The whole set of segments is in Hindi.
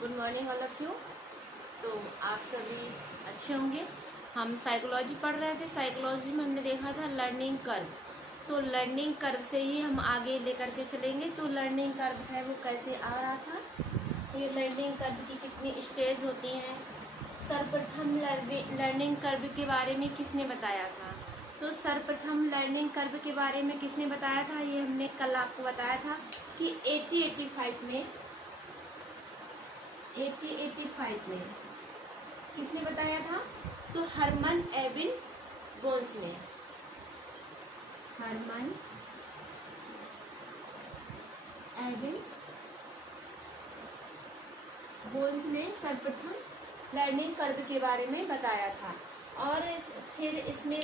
Good morning all of you. तो आप सभी अच्छे होंगे। हम साइकोलॉजी पढ़ रहे थे। साइकोलॉजी में हमने देखा था लर्निंग कर्व। तो लर्निंग कर्व से ही हम आगे लेकर के चलेंगे। जो लर्निंग कर्व है वो कैसे आ रहा था, ये लर्निंग कर्व की कितनी स्टेज होती हैं, सर्वप्रथम लर्निंग कर्व के बारे में किसने बताया था। तो सर्वप्रथम लर्निंग कर्व के बारे में किसने बताया था, ये हमने कल आपको बताया था कि 1885 में किसने बताया था। तो हरमन एविन गोल्स ने, हरमन एविन गोल्स ने सर्वप्रथम लर्निंग कर्व के बारे में बताया था। और फिर इसमें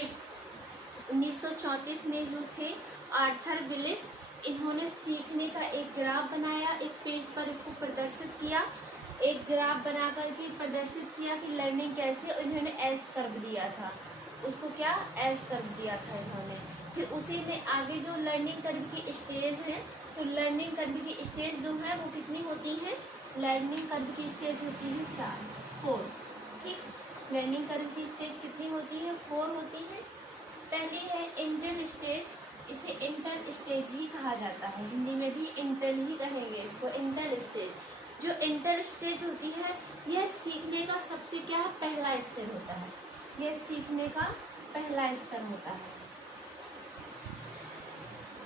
1934 में जो थे आर्थर विलिस, इन्होंने सीखने का एक ग्राफ बनाया, एक पेज पर इसको प्रदर्शित किया, एक ग्राफ बना करके प्रदर्शित किया कि लर्निंग कैसे, इन्होंने एस कर्व दिया था, उसको क्या एस कर्व दिया था इन्होंने। फिर उसी में आगे जो लर्निंग कर्व की स्टेज है, तो लर्निंग कर्व की स्टेज जो है वो कितनी होती है, लर्निंग कर्व की स्टेज होती है 4 ठीक। लर्निंग कर्व की स्टेज कितनी होती है, 4 होती है। पहली है इंटर स्टेज, इसे इंटर स्टेज ही कहा जाता है, हिंदी में भी इंटर ही कहेंगे इसको, इंटर स्टेज। जो इंटर स्टेज होती है यह सीखने का सबसे क्या पहला स्तर होता है, यह सीखने का पहला स्तर होता है,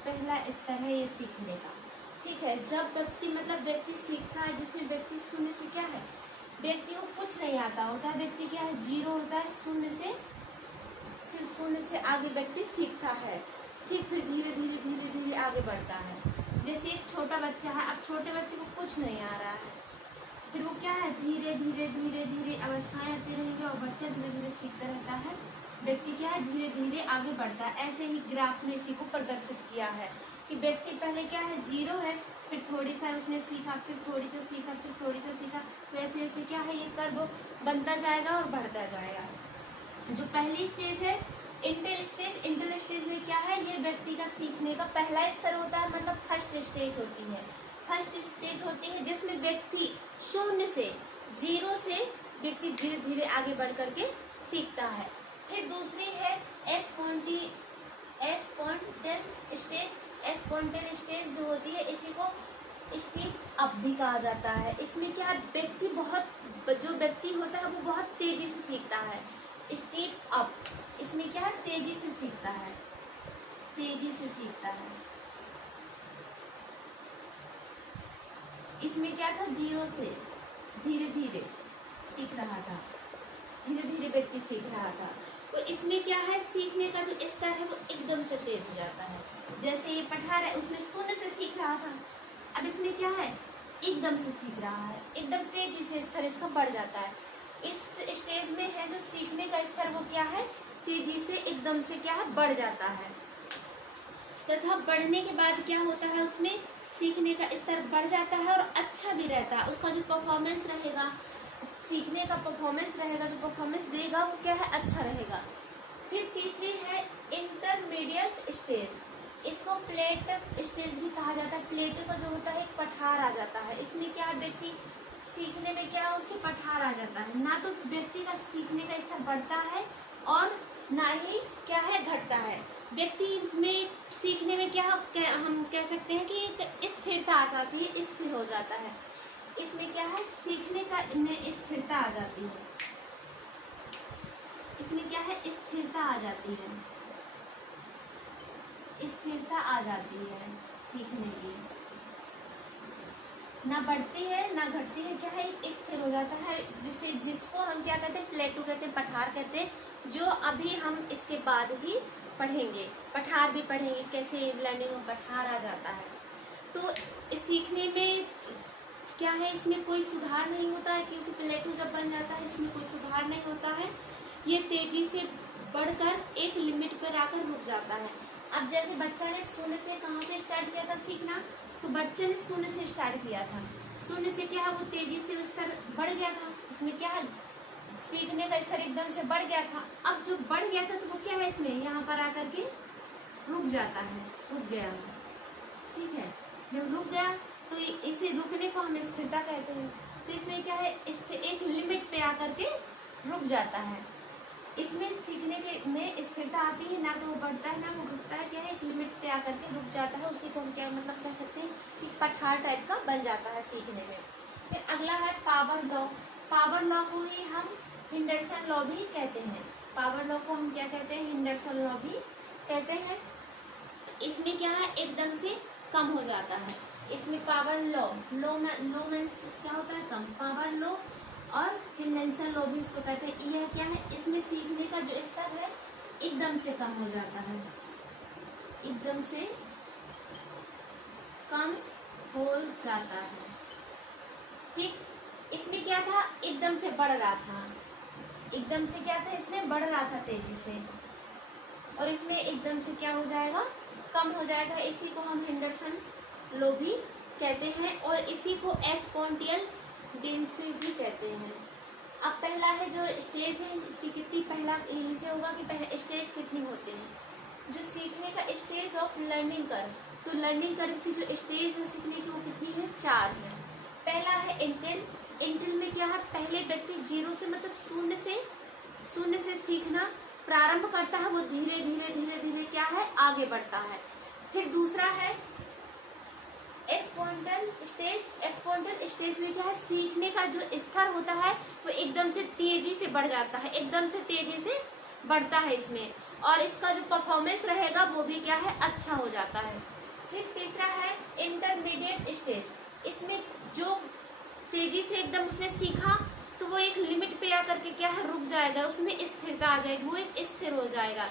पहला स्तर है ये सीखने का। ठीक है, जब व्यक्ति सीखता है, जिसमें व्यक्ति शून्य से क्या है, व्यक्ति को कुछ नहीं आता होता है, व्यक्ति क्या है जीरो होता है, शून्य से आगे व्यक्ति सीखता है। ठीक, फिर धीरे धीरे धीरे धीरे आगे बढ़ता है। जैसे एक छोटा बच्चा है, अब छोटे बच्चे को कुछ नहीं आ रहा है, फिर वो क्या है धीरे धीरे धीरे धीरे अवस्थाएं आती रहेंगी और बच्चा धीरे धीरे सीखता रहता है, व्यक्ति क्या है धीरे धीरे आगे बढ़ता है। ऐसे ही ग्राफ में इसी को प्रदर्शित किया है कि व्यक्ति पहले क्या है जीरो है, फिर थोड़ी सा उसने सीखा, फिर थोड़ी सा सीखा, फिर थोड़ी सा सीखा, तो ऐसे ऐसे क्या है ये कर्व बनता जाएगा और बढ़ता जाएगा। जो पहली स्टेज है इंटर स्टेज में क्या है, ये व्यक्ति का सीखने का पहला स्तर होता है, मतलब फर्स्ट स्टेज होती है। फर्स्ट स्टेज होती है जिसमें व्यक्ति शून्य से, जीरो से व्यक्ति धीरे धीरे आगे बढ़ करके सीखता है। फिर दूसरी है एक्सपोनेंशियल स्टेज जो होती है, इसी को स्पीड अप भी कहा जाता है। इसमें क्या व्यक्ति जो व्यक्ति होता है वो बहुत तेजी से सीखता है। स्पीड अप, इसमें क्या है तेजी से सीखता है, तेजी से सीखता है। इसमें क्या था जीरो से धीरे धीरे सीख रहा था, धीरे धीरे व्यक्ति सीख रहा था। तो इसमें क्या है सीखने का जो स्तर है वो एकदम से तेज हो जाता है। जैसे ये पठार है, उसमें शून्य से सीख रहा था, अब इसमें क्या है एकदम से सीख रहा है, एकदम तेजी से स्तर इसका बढ़ जाता है। इस स्टेज में है जो सीखने का स्तर वो क्या है तेजी से एकदम से क्या है बढ़ जाता है, तथा बढ़ने के बाद क्या होता है उसमें सीखने का स्तर बढ़ जाता है और अच्छा भी रहता है। उसका जो परफॉर्मेंस रहेगा, सीखने का परफॉर्मेंस रहेगा, जो परफॉर्मेंस देगा वो क्या है अच्छा रहेगा। फिर तीसरी है इंटरमीडिएट स्टेज, इसको प्लेट स्टेज भी कहा जाता है। प्लेट का जो होता है एक पठार आ जाता है, इसमें क्या व्यक्ति सीखने में क्या है उसके पठार आ जाता है, ना तो व्यक्ति का सीखने का स्तर बढ़ता है और ना ही क्या है घटता है। व्यक्ति में सीखने में क्या हम कह सकते हैं कि एक स्थिरता आ जाती है, स्थिर हो जाता है। इसमें क्या है सीखने का में स्थिरता आ जाती है, इसमें क्या है स्थिरता आ जाती है, स्थिरता आ जाती है सीखने की, ना बढ़ती है ना घटती है, क्या है स्थिर हो जाता है। जिसको हम क्या कहते हैं प्लेटू कहते हैं, पठार कहते हैं, जो अभी हम इसके बाद ही पढ़ेंगे, पठार भी पढ़ेंगे कैसे लर्निंग में पठार आ जाता है। तो इस सीखने में क्या है इसमें कोई सुधार नहीं होता है, क्योंकि प्लेटू जब बन जाता है इसमें कोई सुधार नहीं होता है, ये तेजी से बढ़कर एक लिमिट पर आकर रुक जाता है। अब जैसे बच्चा ने शून्य से कहाँ से स्टार्ट किया था सीखना, तो बच्चे ने शून्य से स्टार्ट किया था, शून्य से क्या है वो तेजी से स्तर बढ़ गया था, इसमें क्या है सीखने का स्तर एकदम से बढ़ गया था। अब जो बढ़ गया था तो वो क्या है इसमें यहाँ पर आकर के रुक जाता है, रुक गया, ठीक है। जब रुक गया तो इसे रुकने को हम स्थिरता कहते हैं। तो इसमें क्या है, एक लिमिट पे आकर के रुक जाता है। इसमें सीखने के में स्थिरता आती है, ना तो वो बढ़ता है ना वो घटता है, क्या है एक लिमिट पे आकर के रुक जाता है। उसी को हम क्या मतलब कह सकते हैं कि पठार टाइप का बन जाता है सीखने में। फिर अगला है पावर लॉ। पावर लॉ को ही हम हिंडरसन लॉ भी कहते हैं। पावर लॉ को हम क्या कहते हैं, हिंडरसन लॉ भी कहते हैं। इसमें क्या है एकदम से कम हो जाता है। इसमें पावर लॉ, लो मीन्स क्या होता है कम, पावर लॉ और हिंडरसन लॉ भी इसको कहते हैं। यह क्या है, इसमें सीखने का जो स्तर है एकदम से कम हो जाता है, एकदम से कम हो जाता है। ठीक, इसमें क्या था, एकदम से बढ़ रहा था, एकदम से क्या था इसमें बढ़ रहा था तेजी से, और इसमें एकदम से क्या हो जाएगा, कम हो जाएगा। इसी को हम हिंडरसन लॉ भी कहते हैं, और इसी को एक्सपोनेंशियल डेंसिटी भी कहते हैं। अब पहला है जो स्टेज है, इसकी कितनी, पहला यहीं से होगा कि पहले स्टेज कितनी होते हैं, जो सीखने का स्टेज ऑफ लर्निंग कर्व। तो लर्निंग कर्व की जो स्टेज है सीखने की वो कितनी है, 4 है। पहला है इंटेल। इंटेल में क्या है, पहले व्यक्ति जीरो से मतलब शून्य से सीखना प्रारंभ करता है, वो धीरे धीरे धीरे धीरे क्या है आगे बढ़ता है। फिर दूसरा है एक्सपोनेंशियल स्टेज। एक्सपोनेंशियल स्टेज में क्या है, सीखने का जो स्तर होता है वो एकदम से तेजी से बढ़ जाता है, एकदम से तेजी से बढ़ता है इसमें, और इसका जो परफॉर्मेंस रहेगा वो भी क्या है अच्छा हो जाता है। फिर तीसरा है इंटरमीडिएट स्टेज। इसमें जो तेजी से एकदम उसने सीखा तो वो एक लिमिट पे आकर के क्या है रुक जाएगा, उसमें स्थिरता आ जाएगी, वो एक स्थिर हो जाएगा।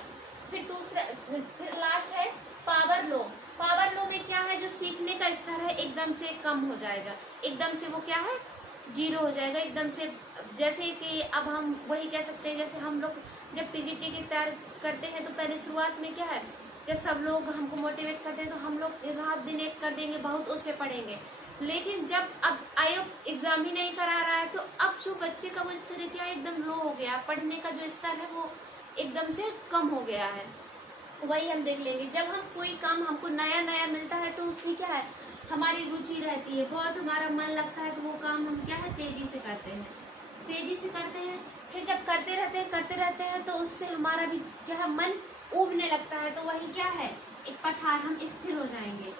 फिर लास्ट है पावर लो। पावर लो में क्या है, जो सीखने का स्तर है एकदम से कम हो जाएगा, एकदम से वो क्या है जीरो हो जाएगा एकदम से। जैसे कि अब हम वही कह सकते हैं, जैसे हम लोग जब पीजीटी की तैयारी करते हैं तो पहले शुरुआत में क्या है, जब सब लोग हमको मोटिवेट करते हैं तो हम लोग रात दिन एक कर देंगे, बहुत उससे पढ़ेंगे। लेकिन जब अब आयोग एग्जाम ही नहीं करा रहा है तो अब जो बच्चे का वो स्तर क्या एकदम लो हो गया, पढ़ने का जो स्तर है वो एकदम से कम हो गया है। वही हम देख लेंगे, जब हम कोई काम हमको नया नया मिलता है तो उसमें क्या है हमारी रुचि रहती है, बहुत हमारा मन लगता है, तो वो काम हम क्या है तेजी से करते हैं, तेजी से करते हैं। फिर जब करते रहते हैं तो उससे हमारा भी क्या है मन उबने लगता है, तो वही क्या है एक पठार, हम स्थिर हो जाएंगे,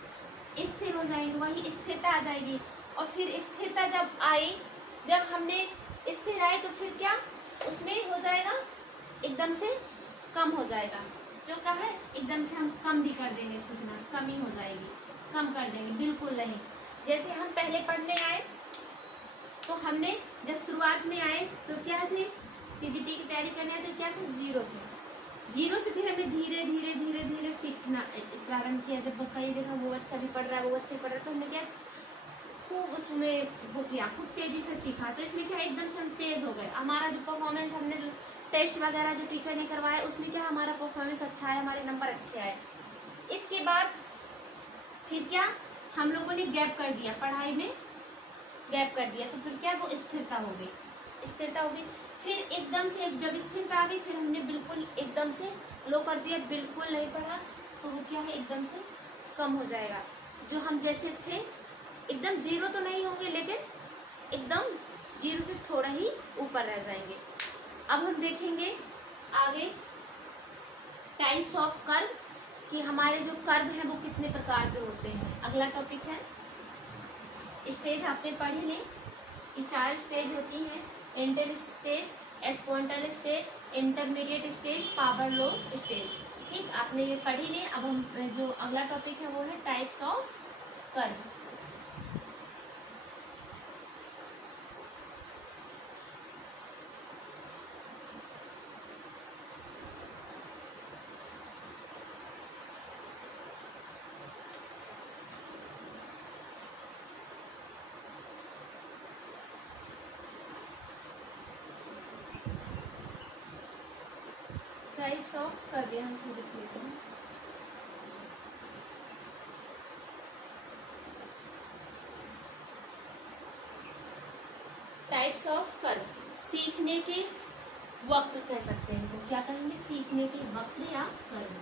वही स्थिरता आ जाएगी। और फिर स्थिरता जब आई, जब हमने स्थिर आए तो फिर क्या उसमें हो जाएगा एकदम से कम हो जाएगा, जो का है एकदम से हम कम भी कर देंगे, सीखना कमी हो जाएगी, कम कर देंगे, बिल्कुल नहीं। जैसे हम पहले पढ़ने आए तो हमने जब शुरुआत में आए तो क्या थे, पीजीटी की तैयारी करने आए तो क्या थे, जीरो थे। जीरो से फिर हमने धीरे धीरे धीरे धीरे सीखना प्रारंभ किया। जब कई देखा वो अच्छा भी पढ़ रहा है, वो अच्छे पढ़ रहा है, तो हमने क्या खूब उसमें वो किया, खूब तेजी से सीखा। तो इसमें क्या एकदम से हम तेज हो गए, हमारा जो परफॉर्मेंस हमने टेस्ट वगैरह जो टीचर ने करवाया उसमें क्या हमारा परफॉर्मेंस अच्छा है, हमारे नंबर अच्छे आए। इसके बाद फिर क्या हम लोगों ने गैप कर दिया, पढ़ाई में गैप कर दिया, तो फिर क्या वो स्थिरता हो गई। फिर एकदम से जब स्थिरता आ गई फिर हमने बिल्कुल एकदम से लो कर दिया, बिल्कुल नहीं पढ़ा, तो वो क्या है एकदम से कम हो जाएगा। जो हम जैसे थे एकदम जीरो तो नहीं होंगे, लेकिन एकदम जीरो से थोड़ा ही ऊपर रह जाएंगे। अब हम देखेंगे आगे टाइप्स ऑफ कर्व, कि हमारे जो कर्व हैं वो कितने प्रकार के होते हैं। अगला टॉपिक है स्टेज। आपने पढ़ी लें कि 4 स्टेज होती हैं, initial stage, exponential stage, intermediate stage, power low stage. ठीक, आपने ये पढ़ी लें। अब हम जो अगला टॉपिक है वो है types of curve. Types of curve हम इसमें लिख लेते हैं। टाइप्स ऑफ कर्व, सीखने के वक्र कह सकते हैं, तो क्या कहेंगे, सीखने के वक्र या कर्व।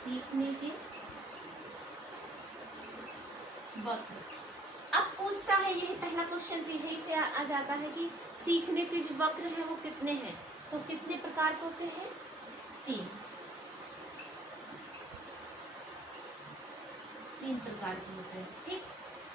सीखने के वक्र अब पूछता है, यही पहला क्वेश्चन तो यही से आ जाता है कि सीखने के जो वक्र है वो कितने हैं, तो कितने प्रकार के होते हैं, 3 प्रकार के होते हैं। ठीक,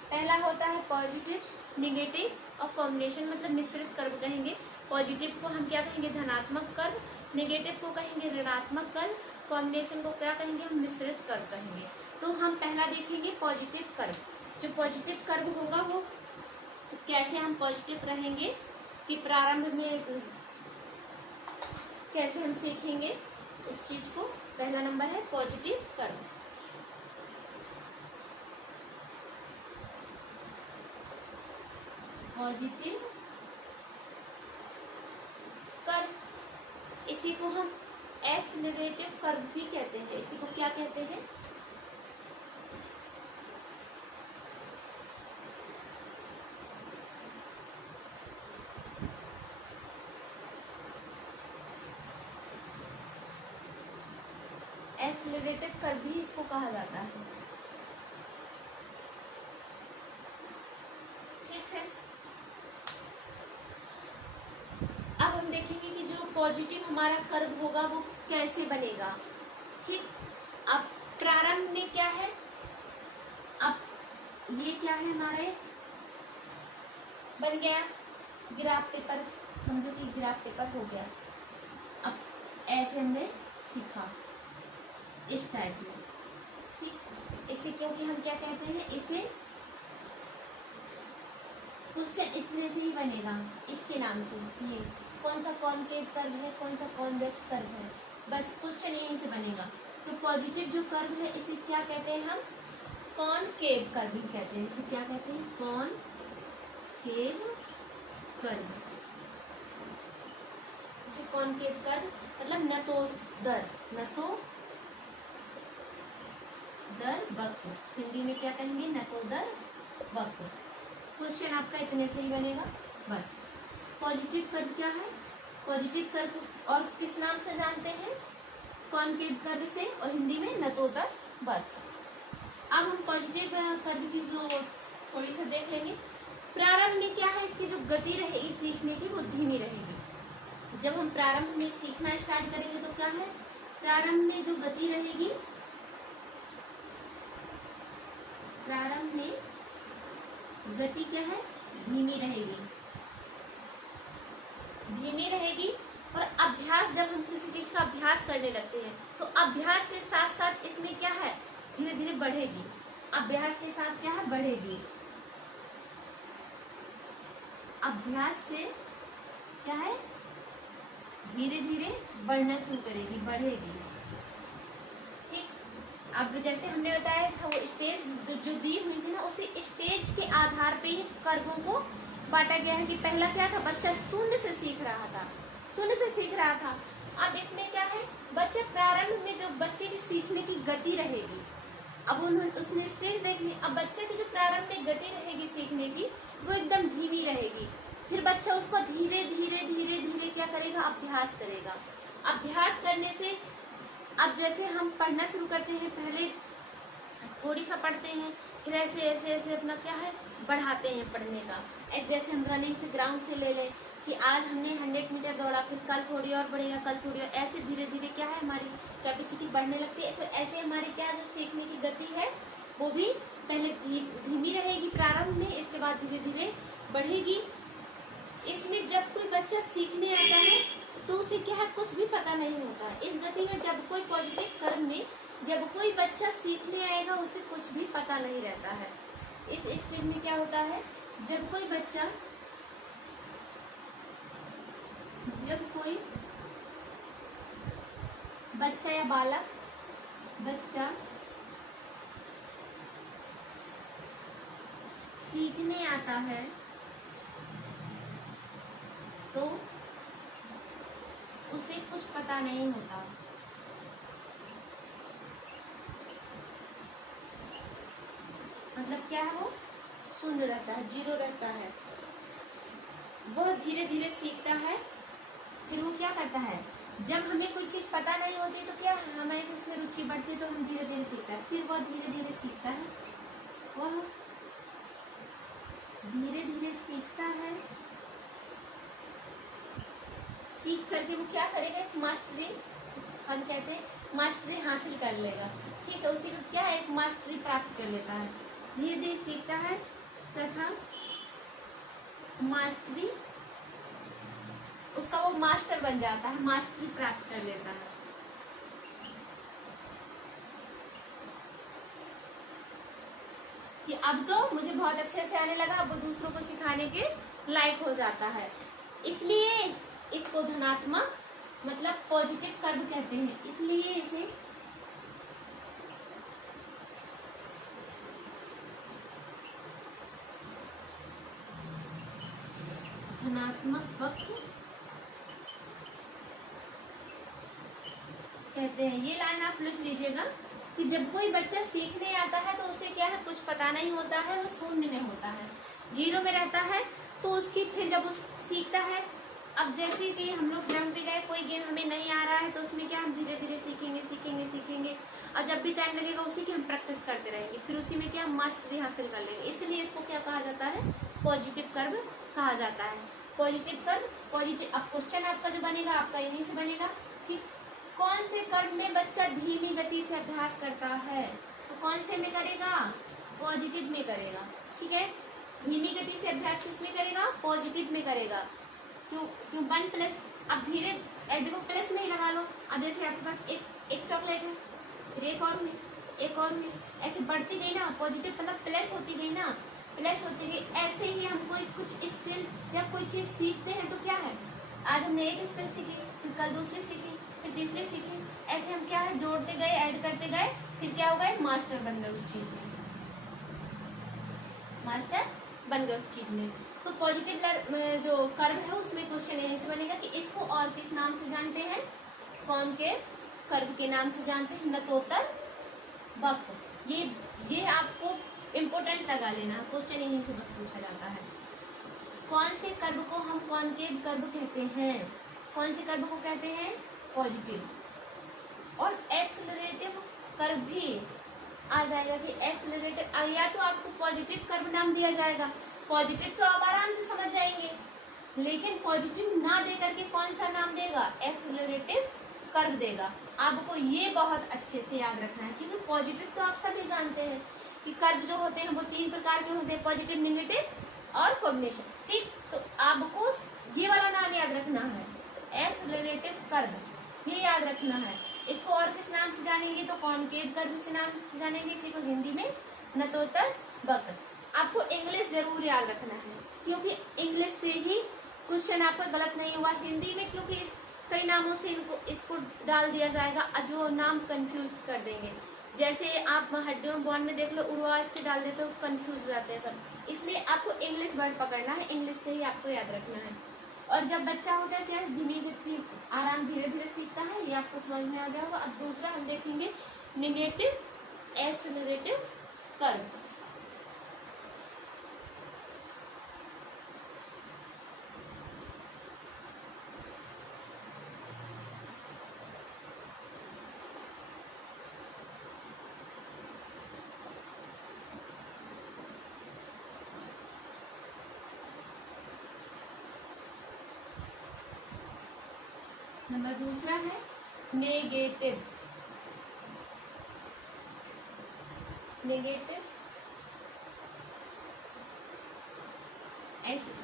पहला होता है पॉजिटिव, निगेटिव और कॉम्बिनेशन, मतलब मिश्रित कर्व कहेंगे। पॉजिटिव को हम क्या कहेंगे, धनात्मक कर्व, निगेटिव को कहेंगे ऋणात्मक कर्व, कॉम्बिनेशन को क्या कहेंगे, हम मिश्रित कर्व कहेंगे। तो हम पहला देखेंगे पॉजिटिव कर्व। जो पॉजिटिव कर्व होगा वो कैसे हम पॉजिटिव रहेंगे कि प्रारंभ में कैसे हम सीखेंगे उस चीज को। पहला नंबर है पॉजिटिव कर्व। पॉजिटिव कर्व, इसी को हम एक्सेलरेटिव कर्व भी कहते हैं। इसी को क्या कहते हैं, एक्सेलरेटिव कर्व भी इसको कहा जाता है। ठीक है, अब हम देखेंगे कि जो पॉजिटिव हमारा कर्व होगा वो कैसे बनेगा। ठीक, अब प्रारंभ में क्या है, अब ये क्या है हमारे बन गया ग्राफ पेपर, समझो कि ग्राफ पेपर हो गया। अब ऐसे हमने सीखा इस टाइप में। ठीक, इसे क्योंकि हम क्या कहते हैं, इसे क्वेश्चन इतने से ही बनेगा, इसके नाम से। ये कौन सा कॉनकेव कर्व है, कौन सा कॉन्वेक्स कर्व है, बस क्वेश्चन यहीं से बनेगा। तो पॉजिटिव जो कर्व है इसे क्या कहते हैं, हम कॉनकेव कर्व भी कहते हैं। इसे क्या कहते हैं, कॉनकेव कर्व। इसे कॉनकेव कर्व मतलब न तो दर, न तो दर वक्र, हिंदी में क्या कहेंगे, न तो दर वक्र। क्वेश्चन आपका इतने से ही बनेगा बस। पॉजिटिव कर्व क्या है, पॉजिटिव कर्व और किस नाम से जानते हैं, कॉनकेव कर्व से, और हिंदी में न तो दर वक्र। अब हम पॉजिटिव कर्व की जो थोड़ी सा देख लेंगे। प्रारंभ में क्या है, इसकी जो गति रहेगी सीखने की वो धीमी रहेगी। जब हम प्रारंभ में सीखना स्टार्ट करेंगे तो क्या है, प्रारंभ में जो गति रहेगी, प्रारंभ में गति क्या है, धीमी रहेगी, धीमी रहेगी। और अभ्यास, जब हम किसी चीज का अभ्यास करने लगते हैं तो अभ्यास के साथ साथ इसमें क्या है, धीरे धीरे बढ़ेगी। अभ्यास के साथ क्या है, बढ़ेगी। अभ्यास से क्या है, धीरे धीरे बढ़ना शुरू करेगी, बढ़ेगी। अब जैसे हमने बताया था वो स्टेज जो दी हुई थी ना, उसी स्टेज के आधार पे ही कर्वों को बांटा गया है। कि पहला क्या था, बच्चा शून्य से सीख रहा था, शून्य से सीख रहा था। अब इसमें क्या है, बच्चे प्रारंभ में जो बच्चे की सीखने की गति रहेगी, अब उसने स्टेज देख ली। अब बच्चे की जो प्रारंभ में गति रहेगी सीखने की वो एकदम धीमी रहेगी। फिर बच्चा उसको धीरे धीरे धीरे धीरे क्या करेगा, अभ्यास करेगा। अभ्यास करने से अब जैसे हम पढ़ना शुरू करते हैं, पहले थोड़ी सा पढ़ते हैं, फिर ऐसे ऐसे ऐसे अपना क्या है बढ़ाते हैं पढ़ने का। जैसे हम रनिंग से ग्राउंड से ले लें कि आज हमने 100 मीटर दौड़ा, फिर कल थोड़ी और बढ़ेगा, कल थोड़ी और, ऐसे धीरे धीरे क्या है हमारी कैपेसिटी बढ़ने लगती है। तो ऐसे हमारी क्या जो सीखने की गति है वो भी पहले धीमी रहेगी प्रारंभ में, इसके बाद धीरे धीरे बढ़ेगी। इसमें जब कोई बच्चा सीखने आता है तो उसे क्या है, कुछ भी पता नहीं होता। इस गति में जब कोई पॉजिटिव कर्व में जब कोई बच्चा सीखने आएगा उसे कुछ भी पता नहीं रहता है। इस स्टेज में क्या होता है, जब कोई बच्चा या बालक सीखने आता है तो उसे कुछ पता नहीं होता। मतलब क्या है, वो शून्य रहता है, जीरो रहता है। वह धीरे धीरे सीखता है। फिर वो क्या करता है, जब हमें कोई चीज़ पता नहीं होती तो क्या हमारी उसमें रुचि बढ़ती है, तो हम धीरे धीरे सीखता है। फिर वह धीरे धीरे सीखता है, वह धीरे धीरे सीखता है, सीख करके वो क्या करेगा, एक मास्टरी, हम कहते हैं मास्टरी हासिल कर लेगा। ठीक है, उसी को क्या है, एक मास्टरी प्राप्त कर लेता है। धीरे धीरे सीखता है तथा मास्टरी, उसका वो मास्टर बन जाता है, मास्टरी प्राप्त कर लेता है। कि अब तो मुझे बहुत अच्छे से आने लगा, अब वो दूसरों को सिखाने के लायक हो जाता है। इसलिए इसको धनात्मक मतलब पॉजिटिव कर्व कहते हैं, इसलिए इसे धनात्मक वक्र कहते हैं। ये लाइन आप लिख लीजिएगा कि जब कोई बच्चा सीखने आता है तो उसे क्या है, कुछ पता नहीं होता है, वो शून्य में होता है, जीरो में रहता है। तो उसकी फिर जब उस सीखता है, अब जैसे कि हम लोग ग्राउंड पे गए, कोई गेम हमें नहीं आ रहा है तो उसमें क्या हम धीरे धीरे सीखेंगे सीखेंगे सीखेंगे, और जब भी टाइम लगेगा उसी की हम प्रैक्टिस करते रहेंगे, फिर उसी में क्या हम मास्टरी हासिल कर लेंगे। इसलिए इसको क्या कहा जाता है, पॉजिटिव कर्व कहा जाता है। Positive curve, positive. अब क्वेश्चन आपका जो बनेगा आपका यहीं से बनेगा कि कौन से कर्व में बच्चा धीमी गति से अभ्यास करता है, तो कौन से में करेगा, पॉजिटिव में करेगा। ठीक है, धीमी गति से अभ्यास किसमें करेगा, पॉजिटिव में करेगा। क्यों, क्यों 1 प्लस, अब धीरे देखो प्लस में ही लगा लो। अब जैसे आपके पास एक चॉकलेट है, फिर एक और हुई, एक और हुई, ऐसे बढ़ती गई ना, पॉजिटिव मतलब प्लस होती गई ना, प्लस होती गई। ऐसे ही हम कोई कुछ स्किल या कोई चीज़ सीखते हैं तो क्या है, आज हमने एक स्किल सीखी, फिर कल दूसरी सीखी, फिर तीसरी सीखी, ऐसे हम क्या है जोड़ते गए, ऐड करते गए, फिर क्या हो गए, मास्टर बन गए उस चीज़ में, मास्टर बन गए उस चीज़ में। तो पॉजिटिव जो कर्व है उसमें क्वेश्चन यहीं से बनेगा कि इसको और किस नाम से जानते हैं, कौन के कर्व के नाम से जानते हैं, नतोत्तर वक्र। ये आपको इम्पोर्टेंट लगा लेना, क्वेश्चन यहीं से बस पूछा जाता है। कौन से कर्व को हम कॉनकेव कर्व कहते हैं, कौन से कर्व को कहते हैं, पॉजिटिव। और एक्सेलरेटिव कर्व भी आ जाएगा कि एक्सेलरेटिव, या तो आपको पॉजिटिव कर्व नाम दिया जाएगा, पॉजिटिव तो आप आराम से समझ जाएंगे, लेकिन पॉजिटिव ना दे करके कौन सा नाम देगा, एक्सेलरेटिव कर्व देगा। आपको ये बहुत अच्छे से याद रखना है, क्योंकि पॉजिटिव तो आप सभी जानते हैं कि कर्व जो होते हैं वो 3 प्रकार के होते हैं, पॉजिटिव, नेगेटिव और कॉम्बिनेशन। ठीक, तो आपको ये वाला नाम याद रखना है, एक्सेलरेटिव कर्व, ये याद रखना है। इसको और किस नाम से जानेंगे, तो कॉनकेव कर्व से नाम से जानेंगे, इसी को हिंदी में नतोत्तर वक्र। आपको इंग्लिश जरूर याद रखना है, क्योंकि इंग्लिश से ही क्वेश्चन आपका गलत नहीं हुआ। हिंदी में क्योंकि कई नामों से इसको डाल दिया जाएगा, जो नाम कंफ्यूज कर देंगे। जैसे आप हड्डियों बॉन में देख लो, उर्वास के डाल देते हो, कंफ्यूज हो जाते हैं सब। इसलिए आपको इंग्लिश वर्ड पकड़ना है, इंग्लिश से ही आपको याद रखना है। और जब बच्चा होता है क्या, धीमी गति, आराम, धीरे धीरे सीखता है, ये आपको समझ में आ गया होगा। अब दूसरा हम देखेंगे नेगेटिव एक्सेलरेटिव कर्व। नंबर दूसरा है नेगेटिव, नेगेटिव ऐसे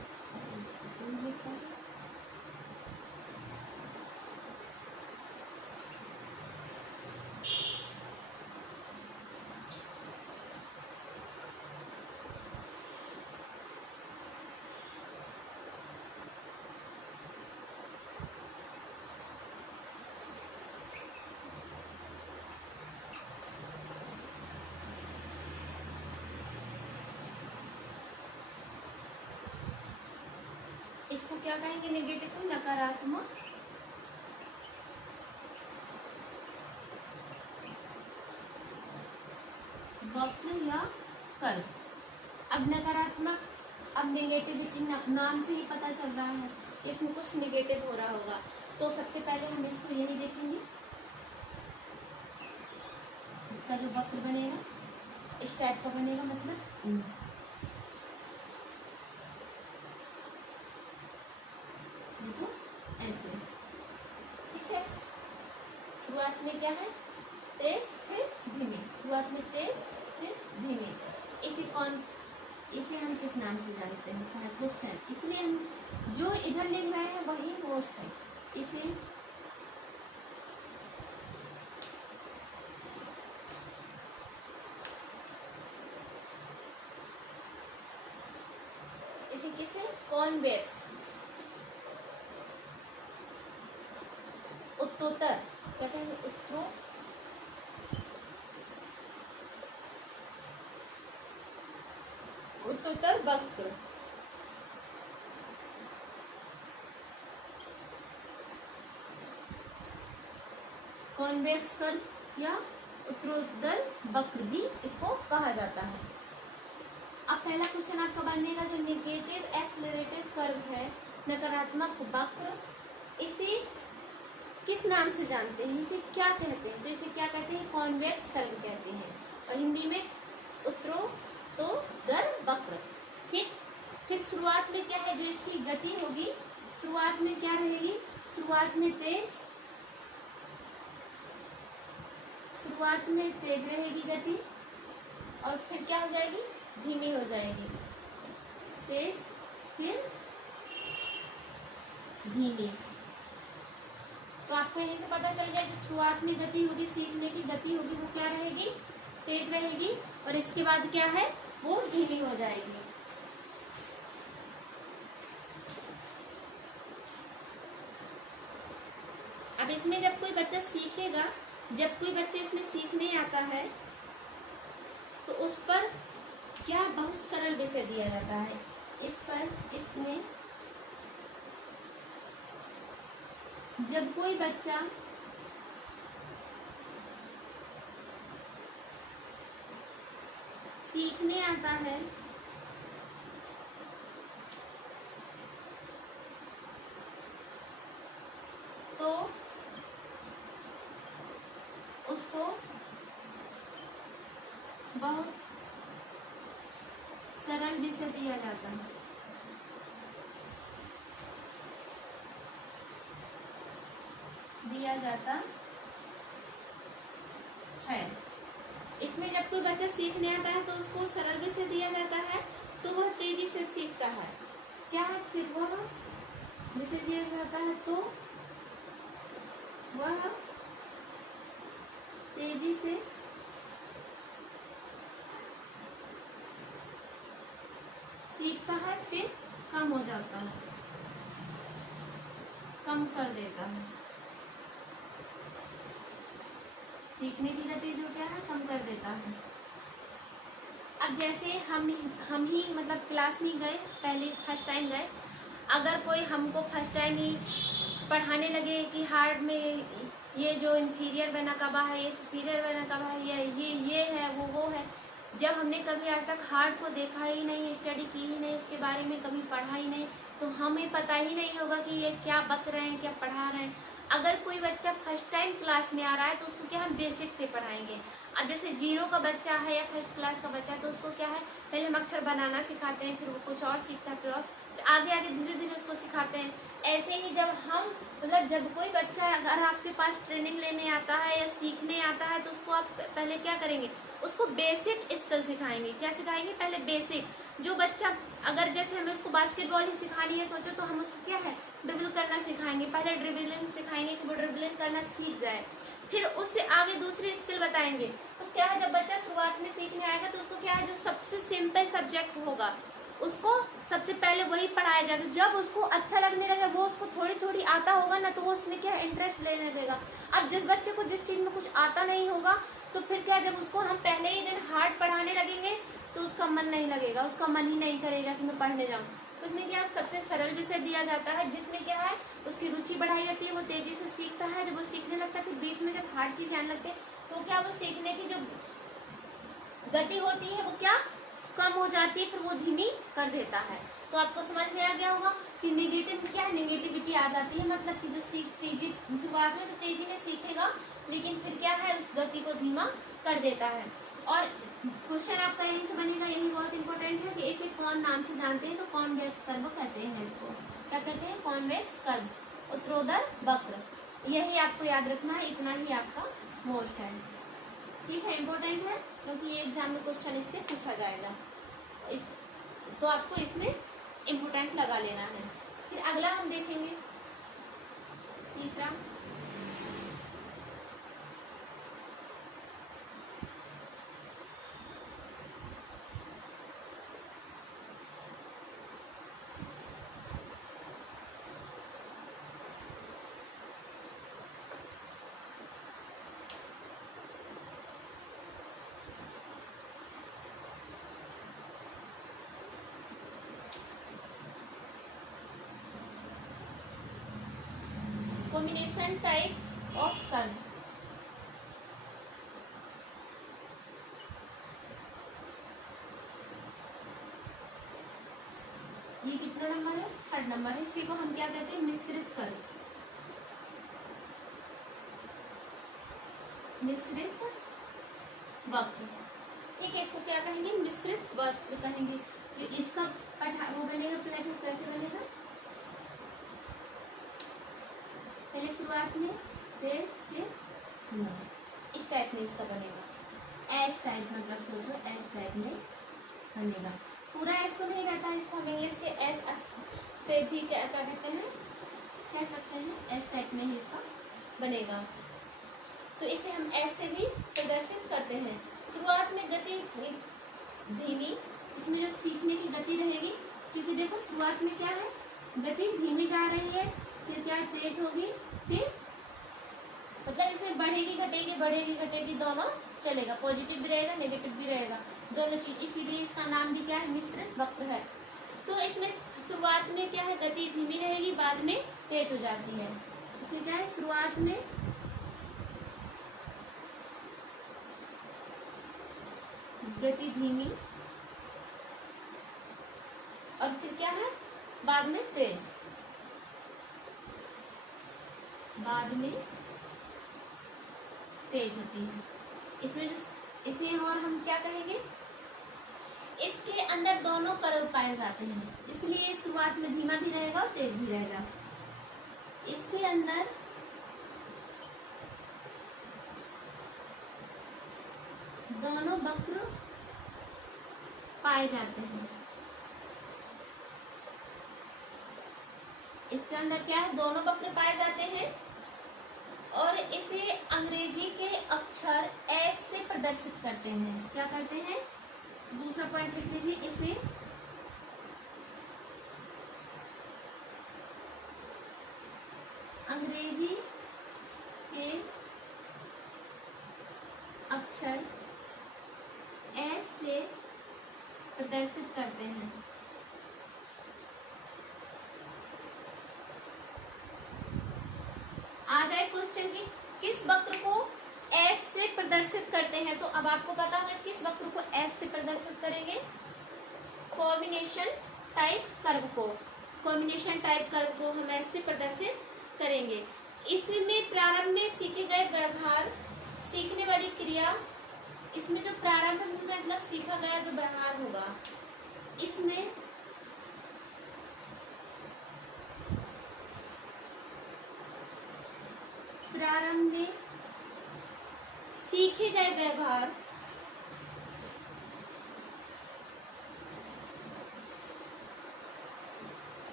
इसको क्या कहेंगे, नेगेटिव को नकारात्मक वक्र या कर्व। अब नकारात्मक, अब नेगेटिविटी नाम से ही पता चल रहा है इसमें कुछ नेगेटिव हो रहा होगा, तो सबसे पहले हम इसको यही देखेंगे, इसका जो वक्र बनेगा इस टाइप का बनेगा, मतलब में क्या है, तेज फिर धीमी, शुरुआत में तेज फिर धीमी। इसे हम किस नाम से जानते हैं, क्वेश्चन, इसलिए हम जो इधर लिख रहे हैं वही मोस्ट है। इसे किसे, कॉन्वेक्स, उत्तरोत्तर, क्या कहेंगे, उत्तरोत्तर वक्र, कॉन्वेक्स कर्व या उत्तरोत्तर वक्र भी इसको कहा जाता है। अब पहला क्वेश्चन आपका बनेगा जो नेगेटिव एक्सेलरेटेड कर्व है, नकारात्मक वक्र, इसे किस नाम से जानते हैं, इसे क्या कहते हैं, तो इसे क्या कहते हैं, कॉन्वेक्स कर्व कहते हैं, और हिंदी में उत्तरोत्तर वक्र। ठीक, फिर शुरुआत में क्या है, जो इसकी गति होगी, शुरुआत में क्या रहेगी, शुरुआत में तेज रहेगी गति, और फिर क्या हो जाएगी, धीमी हो जाएगी, तेज फिर धीमी। तो आपको यहीं से पता चल गया, जो शुरुआत में गति होगी, सीखने की गति होगी, वो क्या रहेगी, तेज रहेगी, और इसके बाद क्या है, वो धीमी हो जाएगी। अब इसमें जब कोई बच्चा सीखेगा, जब कोई बच्चे इसमें सीखने आता है तो उस पर क्या बहुत सरल विषय दिया जाता है, इसमें जब कोई बच्चा सीखने आता है तो उसको बहुत सरल विषय दिया जाता है, इसमें जब कोई बच्चा सीखने आता है तो उसको सरल विषय दिया जाता है, तो वह तेजी से सीखता है। क्या है, फिर वह विषय दिया जाता है तो वह तेजी से सीखता है, फिर कम हो जाता है, कम कर देता है, सीखने की गति जो क्या है, कम कर देता है। अब जैसे हम ही मतलब क्लास में गए, पहले फर्स्ट टाइम गए, अगर कोई हमको फर्स्ट टाइम ही पढ़ाने लगे कि हार्ड में ये जो इंफीरियर वेना कवा है, ये सुपीरियर वेना कवा है, ये है, वो है, जब हमने कभी आज तक हार्ट को देखा ही नहीं, स्टडी की ही नहीं, उसके बारे में कभी पढ़ा ही नहीं, तो हमें पता ही नहीं होगा कि ये क्या बक रहे हैं, क्या पढ़ा रहे हैं। अगर कोई बच्चा फर्स्ट टाइम क्लास में आ रहा है तो उसको क्या हम बेसिक से पढ़ाएंगे। अब जैसे 0 का बच्चा है या फर्स्ट क्लास का बच्चा है तो उसको क्या है, पहले हम अक्षर बनाना सिखाते हैं, फिर वो कुछ और सीखता है, फिर और आगे आगे धीरे धीरे उसको सिखाते हैं। ऐसे ही जब हम मतलब जब कोई बच्चा अगर आपके पास ट्रेनिंग लेने आता है या सीखने आता है तो उसको आप पहले क्या करेंगे, उसको बेसिक स्किल सिखाएंगे। क्या सिखाएंगे, पहले बेसिक। जो बच्चा अगर जैसे हमें उसको बास्केटबॉल ही सिखानी है सोचो, तो हम उसको क्या है, ड्रिबल करना सिखाएंगे, पहले ड्रिबलिंग सिखाएंगे कि वो ड्रिबलिंग करना सीख जाए, फिर उससे आगे दूसरी स्किल बताएंगे। तो क्या है, जब बच्चा शुरुआत में सीखने आएगा तो उसको क्या है, जो सबसे सिंपल सब्जेक्ट होगा उसको सबसे पहले वही पढ़ाया जाएगा। जब उसको अच्छा लगने लगेगा, वो उसको थोड़ी थोड़ी आता होगा ना, तो वो उसमें क्या इंटरेस्ट लेने लगेगा। अब जिस बच्चे को जिस चीज़ में कुछ आता नहीं होगा तो फिर क्या, जब उसको हम पहले ही दिन हार्ड पढ़ाने लगेंगे तो उसका मन नहीं लगेगा, उसका मन ही नहीं करेगा कि मैं पढ़ने जाऊँ। तो उसमें क्या सबसे सरल विषय दिया जाता है, जिसमें क्या है उसकी रुचि बढ़ाई जाती है, वो तेजी से सीखता है। जब वो सीखने लगता है फिर बीच में जब हार्ड चीज़ आने लगती है तो क्या वो सीखने की जो गति होती है वो क्या कम हो जाती है, फिर वो धीमी कर देता है। तो आपको समझ में आ गया होगा कि नेगेटिव क्या है, नेगेटिविटी आ जाती है, मतलब कि जो तेजी शुरुआत में तो तेजी में सीखेगा लेकिन फिर क्या है उस गति को धीमा कर देता है। और क्वेश्चन आपका यहीं से बनेगा, यही बहुत इंपॉर्टेंट है कि इसे कौन नाम से जानते हैं, तो कॉन्वेक्स कर्व कहते हैं। इसको क्या कहते हैं, कॉन्वेक्स कर्व, उत्तरोत्तर वक्र। यही आपको याद रखना है, इतना ही आपका मोस्ट है। ठीक है, इम्पोर्टेंट है क्योंकि ये एग्जाम में क्वेश्चन इससे पूछा जाएगा, तो आपको इसमें इम्पोर्टेंट लगा लेना है। फिर अगला हम देखेंगे तीसरा, कॉम्बिनेशन टाइप ऑफ कर्व। ये कितना नंबर है? 3rd नंबर है। इसी को हम क्या कहते हैं? मिश्रित कर्व। मिश्रित वक्र। ठीक है, इसको क्या कहेंगे? मिश्रित वक्र कहेंगे। जो इसका वो बनेगा प्लेटो, कैसे बनेगा? पहले शुरुआत में तेज, फिर इस टाइप में इसका बनेगा। एस टाइप, मतलब सोचो एस टाइप में बनेगा। पूरा एस तो नहीं रहता, इसको हम इंग्लिश के एस से भी क्या कहते हैं, कह सकते हैं। एस टाइप में ही इसका बनेगा, तो इसे हम एस से भी प्रदर्शित करते हैं। शुरुआत में गति धीमी, इसमें जो सीखने की गति रहेगी, क्योंकि देखो शुरुआत में क्या है, गति धीमी जा रही है, फिर क्या तेज होगी, फिर मतलब इसमें बढ़ेगी घटेगी, बढ़ेगी घटेगी दोनों चलेगा, पॉजिटिव भी रहेगा नेगेटिव भी रहेगा, दोनों चीज। इसीलिए इसका नाम भी क्या है? मिश्रित वक्र है। तो इसमें शुरुआत में क्या है? गति धीमी रहेगी, बाद में तेज हो जाती है। इसमें क्या है? शुरुआत में गति धीमी और फिर क्या है? बाद में तेज, बाद में तेज होती है। इसमें जो इसमें और हम क्या कहेंगे? इसके अंदर दोनों कर्व पाए जाते हैं, इसलिए शुरुआत में धीमा भी रहेगा और तेज भी रहेगा। इसके अंदर दोनों वक्र पाए जाते हैं। इसके अंदर क्या है? दोनों वक्र पाए जाते हैं और इसे अंग्रेजी के अक्षर एस से प्रदर्शित करते हैं। क्या करते हैं? दूसरा पॉइंट लिख लीजिए, इसे अंग्रेजी के अक्षर एस से प्रदर्शित करते हैं। आ जाए क्वेश्चन की, किस वक्र को एस से प्रदर्शित करते हैं? तो अब आपको पता है किस वक्र को एस से प्रदर्शित करेंगे? कॉम्बिनेशन टाइप कर्व को। कॉम्बिनेशन टाइप कर्व को हम एस से प्रदर्शित करेंगे। इसमें प्रारंभ में सीखे गए व्यवहार, सीखने वाली क्रिया, इसमें जो प्रारंभ में मतलब सीखा गया जो व्यवहार होगा, इसमें प्रारंभ में सीखे गए व्यवहार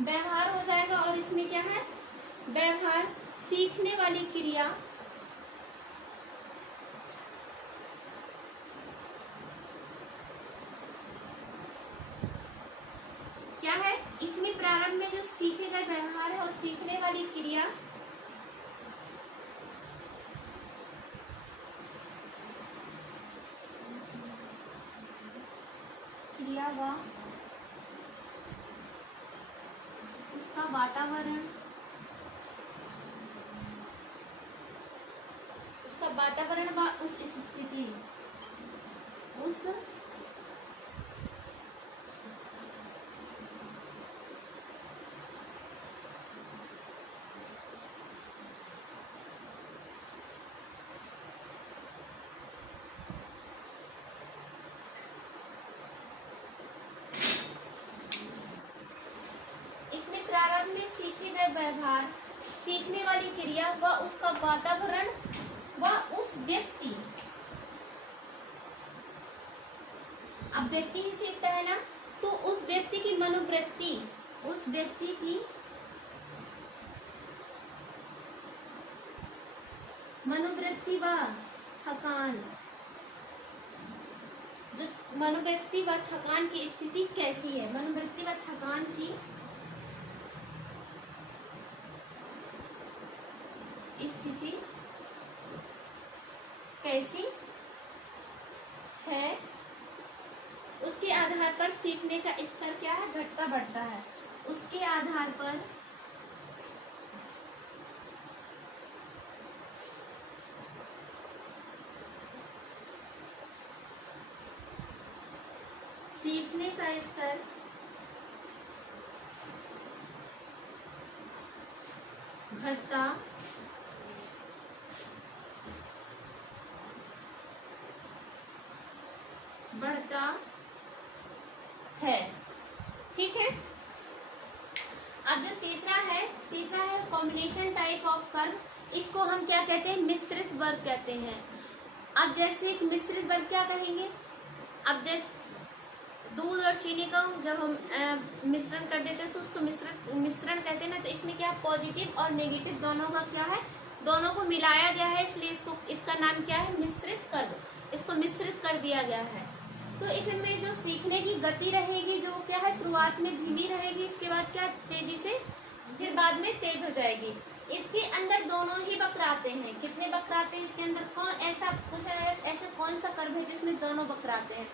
व्यवहार हो जाएगा। और इसमें क्या है? व्यवहार सीखने वाली क्रिया, क्या है? इसमें प्रारंभ में जो सीखे गए व्यवहार है और सीखने वाली क्रिया व उसका वातावरण, उसका वातावरण व उस स्थिति, उस प्रारंभ में सीखे गए व्यवहार सीखने वाली क्रिया व उसका वातावरण व उस व्यक्ति, अब व्यक्ति ही सीखता है ना, तो उस व्यक्ति की मनोवृत्ति, उस व्यक्ति की मनोवृत्ति व थकान, जो मनोवृत्ति व थकान की स्थिति कैसी है, मनोवृत्ति व थकान की स्थिति कैसी है, उसके आधार पर सीखने का स्तर क्या है, घटता बढ़ता है। उसके आधार पर सीखने का स्तर घटता बढ़ता है। ठीक है। अब जो तीसरा है कॉम्बिनेशन टाइप ऑफ कर्व। इसको हम क्या कहते हैं, मिश्रित वर्ग कहते हैं। अब जैसे एक मिश्रित वर्ग क्या कहेंगे, अब जैसे दूध और चीनी का जब हम मिश्रण कर देते हैं तो उसको मिश्रण कहते हैं ना। तो इसमें क्या पॉजिटिव और नेगेटिव दोनों का क्या है, दोनों को मिलाया गया है, इसलिए इसका नाम क्या है, मिश्रित कर्व। इसको मिश्रित कर दिया गया है। तो इसमें जो सीखने की गति रहेगी, जो क्या है, शुरुआत में धीमी रहेगी, इसके बाद क्या तेजी से, फिर बाद में तेज हो जाएगी। इसके अंदर दोनों ही वक्र आते हैं। कितने वक्र आते हैं इसके अंदर, कौन ऐसा कुछ है, ऐसा कौन सा कर्व है जिसमें दोनों वक्र आते हैं,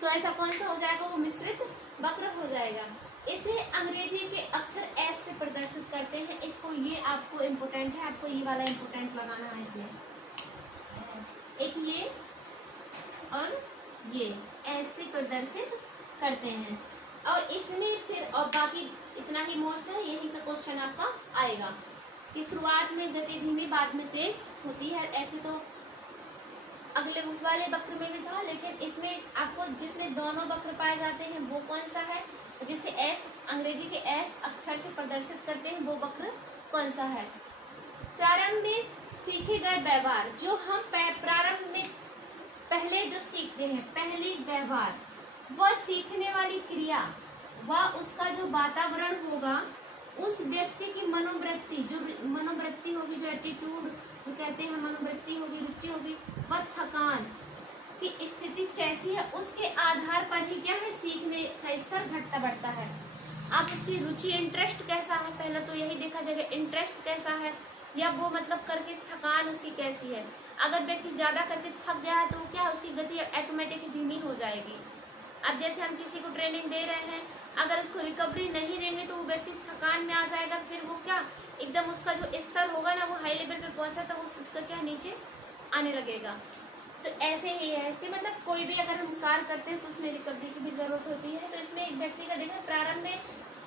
तो ऐसा कौन सा हो जाएगा, वो मिश्रित वक्र हो जाएगा। इसे अंग्रेजी के अक्षर एस से प्रदर्शित करते हैं। इसको, ये आपको इम्पोर्टेंट है, आपको ये वाला इम्पोर्टेंट लगाना है इसमें। एक ये और ये एस से प्रदर्शित करते हैं। और इसमें फिर और बाकी इतना ही मोस्ट है, यही से क्वेश्चन आपका आएगा कि शुरुआत में गति धीमी, बाद में तेज होती है। ऐसे तो अगले उस वाले वक्र में भी था, लेकिन इसमें आपको जिसमें दोनों वक्र पाए जाते हैं वो कौन सा है, जिसे एस, अंग्रेजी के एस अक्षर से प्रदर्शित करते हैं, वो वक्र कौन सा है। प्रारंभ में सीखे गए व्यवहार, जो हम प्रारंभ में पहले जो सीखते हैं, पहली व्यवहार, वह सीखने वाली क्रिया व उसका जो वातावरण होगा, उस व्यक्ति की मनोवृत्ति, जो मनोवृत्ति होगी, जो एटीट्यूड जो कहते हैं, मनोवृत्ति होगी, रुचि होगी, वह थकान की स्थिति कैसी है, उसके आधार पर ही क्या है, सीखने का स्तर घटता बढ़ता है। आप उसकी रुचि, इंटरेस्ट कैसा है, पहले तो यही देखा जाएगा, इंटरेस्ट कैसा है, या वो मतलब करके थकान उसकी कैसी है। अगर व्यक्ति ज़्यादा करके थक गया है तो क्या है, उसकी गति ऑटोमेटिक धीमी हो जाएगी। अब जैसे हम किसी को ट्रेनिंग दे रहे हैं, अगर उसको रिकवरी नहीं देंगे तो वो व्यक्ति थकान में आ जाएगा, फिर वो क्या एकदम उसका जो स्तर होगा ना, वो हाई लेवल पे पहुंचा तो वो उसका क्या नीचे आने लगेगा। तो ऐसे ही है कि मतलब कोई भी अगर हम कार्य करते हैं तो उसमें रिकवरी की भी ज़रूरत होती है। तो इसमें एक व्यक्ति का देखा, प्रारंभ में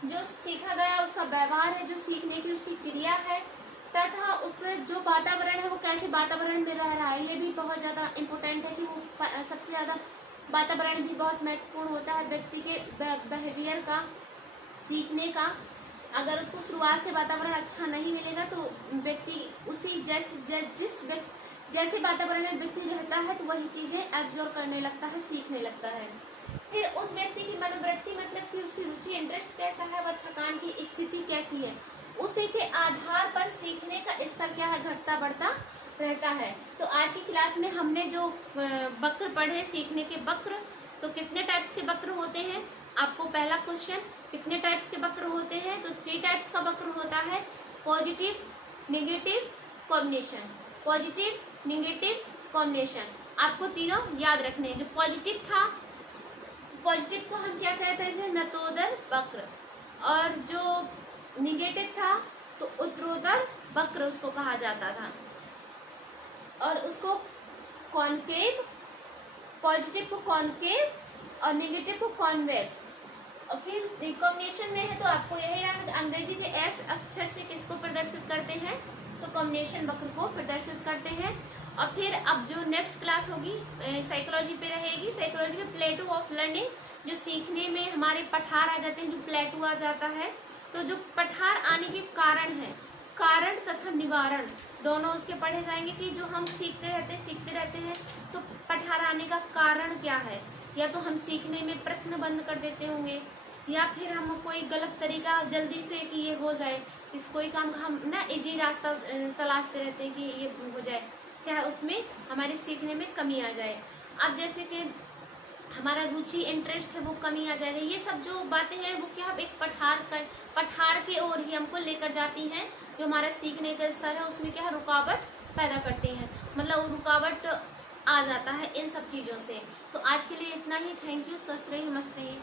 जो सीखा गया उसका व्यवहार है, जो सीखने की उसकी क्रिया है, तथा उससे जो वातावरण है वो कैसे वातावरण में रह रहा है, ये भी बहुत ज़्यादा इम्पोर्टेंट है कि वो सबसे ज़्यादा वातावरण भी बहुत महत्वपूर्ण होता है व्यक्ति के बिहेवियर का, सीखने का। अगर उसको शुरुआत से वातावरण अच्छा नहीं मिलेगा तो व्यक्ति उसी जैसे वातावरण में व्यक्ति रहता है तो वही चीज़ें एब्जॉर्व करने लगता है, सीखने लगता है। फिर उस व्यक्ति की मनोवृत्ति, मतलब कि उसकी रुचि, इंटरेस्ट कैसा है, वह थकान की स्थिति कैसी है, उसी के आधार पर सीखने का स्तर क्या है, घटता बढ़ता रहता है। तो आज की क्लास में हमने जो वक्र पढ़े, सीखने के वक्र, तो कितने टाइप्स के वक्र होते हैं, आपको पहला क्वेश्चन, कितने टाइप्स के वक्र होते हैं, तो 3 टाइप्स का वक्र होता है, positive, negative, combination. Positive, negative, combination, आपको तीनों याद रखने हैं। जो पॉजिटिव था, पॉजिटिव को हम क्या कहते थे, नतोदर वक्र, और जो नेगेटिव था तो उत्तरोत्तर वक्र उसको कहा जाता था, और उसको कॉनकेव, पॉजिटिव को कॉनकेव और नेगेटिव को कॉन्वेक्स। और फिर कॉम्बिनेशन में है तो आपको यही रहा, अंग्रेजी के एस अक्षर से किसको प्रदर्शित करते हैं, तो कॉम्बिनेशन वक्र को प्रदर्शित करते हैं। और फिर अब जो नेक्स्ट क्लास होगी साइकोलॉजी पे रहेगी, साइकोलॉजी के प्लेटू ऑफ लर्निंग, जो सीखने में हमारे पठार आ जाते हैं, जो प्लेटू आ जाता है, तो जो पठार आने के कारण है कारण तथा निवारण दोनों उसके पढ़े जाएंगे कि जो हम सीखते रहते हैं तो पठार आने का कारण क्या है। या तो हम सीखने में प्रयत्न बंद कर देते होंगे, या फिर हम कोई गलत तरीका जल्दी से कि ये हो जाए, इस कोई काम का हम ना इजी रास्ता तलाशते रहते हैं कि ये हो जाए, चाहे उसमें हमारे सीखने में कमी आ जाए। अब जैसे कि हमारा रुचि इंटरेस्ट है वो कमी आ जाएगा। ये सब जो बातें हैं वो क्या एक पठार के ओर ही हमको लेकर जाती हैं, जो हमारा सीखने का स्तर है उसमें क्या है रुकावट पैदा करती हैं, मतलब वो रुकावट आ जाता है इन सब चीज़ों से। तो आज के लिए इतना ही। Thank you. स्वस्थ रहिए, मस्त रहिए।